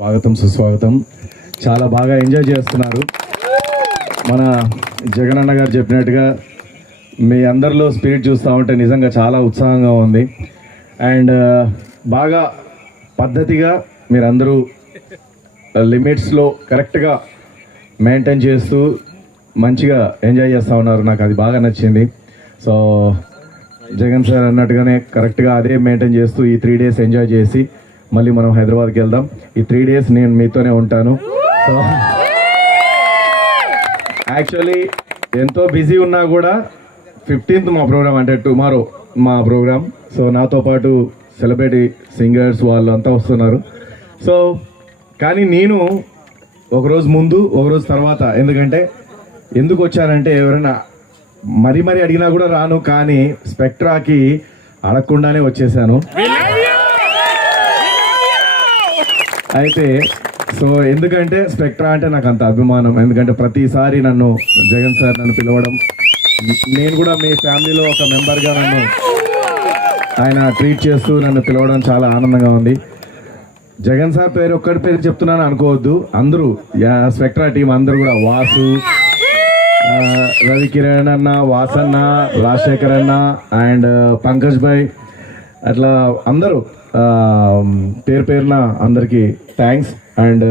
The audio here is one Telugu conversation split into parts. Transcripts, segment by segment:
స్వాగతం సుస్వాగతం. చాలా బాగా ఎంజాయ్ చేస్తున్నారు. మన జగన్ అన్న గారు చెప్పినట్టుగా మీ అందరిలో స్పిరిట్ చూస్తూ ఉంటే నిజంగా చాలా ఉత్సాహంగా ఉంది. అండ్ బాగా పద్ధతిగా మీరందరూ లిమిట్స్లో కరెక్ట్గా మెయింటైన్ చేస్తూ మంచిగా ఎంజాయ్ చేస్తూ ఉన్నారు. నాకు అది బాగా నచ్చింది. సో జగన్ సార్ అన్నట్టుగానే కరెక్ట్గా అదే మెయింటైన్ చేస్తూ ఈ 3 days ఎంజాయ్ చేసి మళ్ళీ మనం హైదరాబాద్కి వెళ్దాం. ఈ 3 days నేను మీతోనే ఉంటాను. సో యాక్చువల్లీ ఎంతో బిజీ ఉన్నా కూడా 15th మా ప్రోగ్రామ్, అంటే టుమారో మా ప్రోగ్రామ్. సో నాతో పాటు సెలబ్రిటీ సింగర్స్ వాళ్ళు అంతా వస్తున్నారు. సో కానీ నేను ఒకరోజు ముందు ఒకరోజు తర్వాత, ఎందుకు వచ్చానంటే ఎవరైనా మరీ అడిగినా కూడా రాను, కానీ స్పెక్ట్రాకి అడగకుండానే వచ్చేసాను. అయితే సో ఎందుకంటే స్పెక్ట్రా అంటే నాకు అంత అభిమానం. ఎందుకంటే ప్రతిసారి నన్ను జగన్ సార్ నన్ను పిలవడం, నేను కూడా మీ ఫ్యామిలీలో ఒక మెంబర్గా నన్ను ఆయన ట్రీట్ చేస్తూ నన్ను పిలవడం చాలా ఆనందంగా ఉంది. జగన్ సార్ పేరు ఒక్కటి పేరు చెప్తున్నాను అనుకోవద్దు, అందరూ స్పెక్ట్రా టీం అందరూ కూడా, వాసు, రవికిరణ్ అన్న, వాసన్న, రాజశేఖర్ అన్న అండ్ పంకజ్ భాయ్, అట్లా అందరూ పేరు పేరున అందరికీ థ్యాంక్స్. అండ్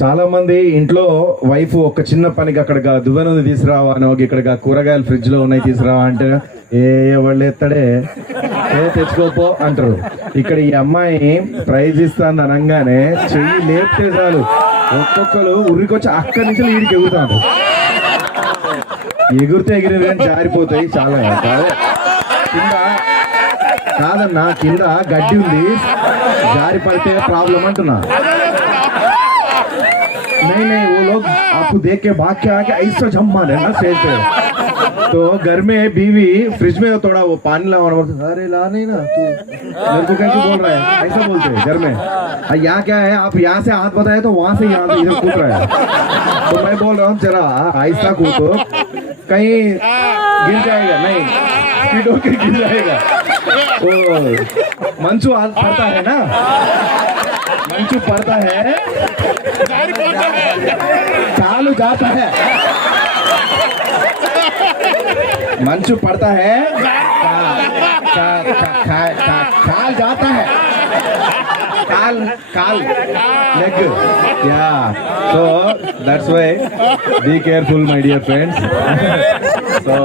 చాలామంది ఇంట్లో వైఫ్ ఒక చిన్న పనికి అక్కడ దువ్వెనది తీసుకురావా అని, ఇక్కడ కూరగాయలు ఫ్రిడ్జ్లో ఉన్నాయి తీసుకురావా అంటే వాళ్ళు ఎత్తడే తెచ్చుకోపో అంటారు. ఇక్కడ ఈ అమ్మాయి ప్రైజ్ ఇస్తాను అనగానే చెయ్యి లేపితే చాలు ఒక్కొక్కరు ఉరికొచ్చి అక్కడి నుంచి వీడికి ఎగురుతాడు. ఎగురితే ఎగిరేది కానీ జారిపోతాయి చాలా. కింద కాదన్నా, కింద గడ్డి ఉంది, జారి పడితే ప్రాబ్లం అంటున్నా. नहीं वो लोग आपको देख के भाग के आके ऐसा जम मारे ना स्टेज पे. तो घर में बीवी फ्रिज में थोड़ा वो पानी ला, अरे ला नहीं ना तू, मेरे को कैसे बोल रहा है, ऐसा बोलते हैं घर में. यहाँ क्या है, आप यहाँ से हाथ बताए तो वहां से यहाँ इधर कूद रहा है. तो मैं बोल रहा हूँ जरा ऐसा कूदो, कहीं गिर जाएगा. नहीं, स्पीड होकर गिर जाएगा. ओ मंचू पड़ता है ना, मंचू पड़ता है, चालू जाता है, मंचू पड़ता है, काल जाता है, काल leg. Yeah, so that's why be careful my dear friends. So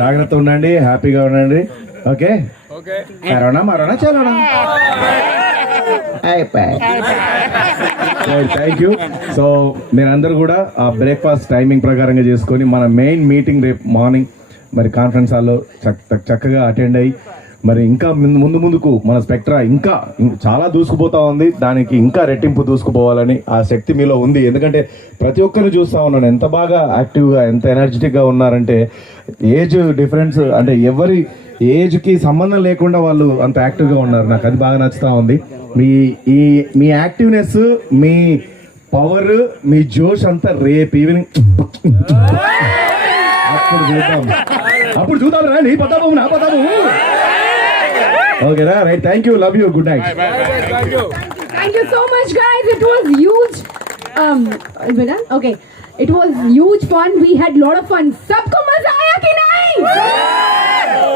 జాగ్రత్త ఉండండి, హ్యాపీగా ఉండండి. ఓకే, కరోనా మరోనా చలోనా. Thank you. సో మీరందరూ కూడా ఆ బ్రేక్ఫాస్ట్ టైమింగ్ ప్రకారంగా చేసుకొని మన మెయిన్ మీటింగ్ రేపు మార్నింగ్ మరి కాన్ఫరెన్స్ హాల్లో చక్కగా అటెండ్ అయ్యి మరి ఇంకా ముందుకు మన స్పెక్ట్రా ఇంకా చాలా దూసుకుపోతా ఉంది. దానికి ఇంకా రెట్టింపు దూసుకుపోవాలని ఆ శక్తి మీలో ఉంది. ఎందుకంటే ప్రతి ఒక్కరిని చూస్తూ ఉన్నాను ఎంత బాగా యాక్టివ్గా, ఎంత ఎనర్జెటిక్గా ఉన్నారంటే, ఏజ్ డిఫరెన్స్ అంటే ఎవరి ఏజ్కి సంబంధం లేకుండా వాళ్ళు అంత యాక్టివ్గా ఉన్నారు. నాకు అది బాగా నచ్చుతూ ఉంది. మీ యాక్టివ్నెస్, మీ పవర్, మీ జోష్ అంతా రేపు ఈవినింగ్ అప్పుడు చూద్దాం రండి. పతాము నా పతాము. ఓకేనా, right. Thank you, love you, good night. Thank you so much, guys. It was huge. Okay, it was huge fun. We had lot of fun. सबको मजा आया कि नहीं?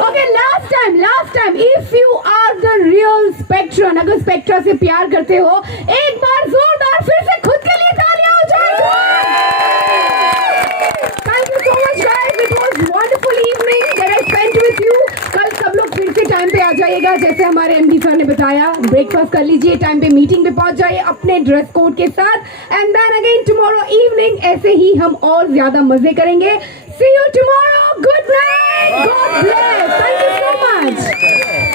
Okay, last time, if you are the real Spectrum, अगर Spectra से प्यार करते हो, एक बार जोरदार फिर से खुद के लिए तालियां हो जाए. Thank you so much, guys. It was wonderful evening that I spent with you. कल सब लोग फिर से टाइम पे आ जाइएगा, जैसे हमारे एमडी सर ने बताया. ब्रेकफास्ट कर लीजिए, टाइम पे मीटिंग पे पहुंच जाइए अपने ड्रेस कोड के साथ. And then again tomorrow evening ऐसे ही हम और ज्यादा मजे करेंगे. See you tomorrow. Good night. God bless. Thank you so much.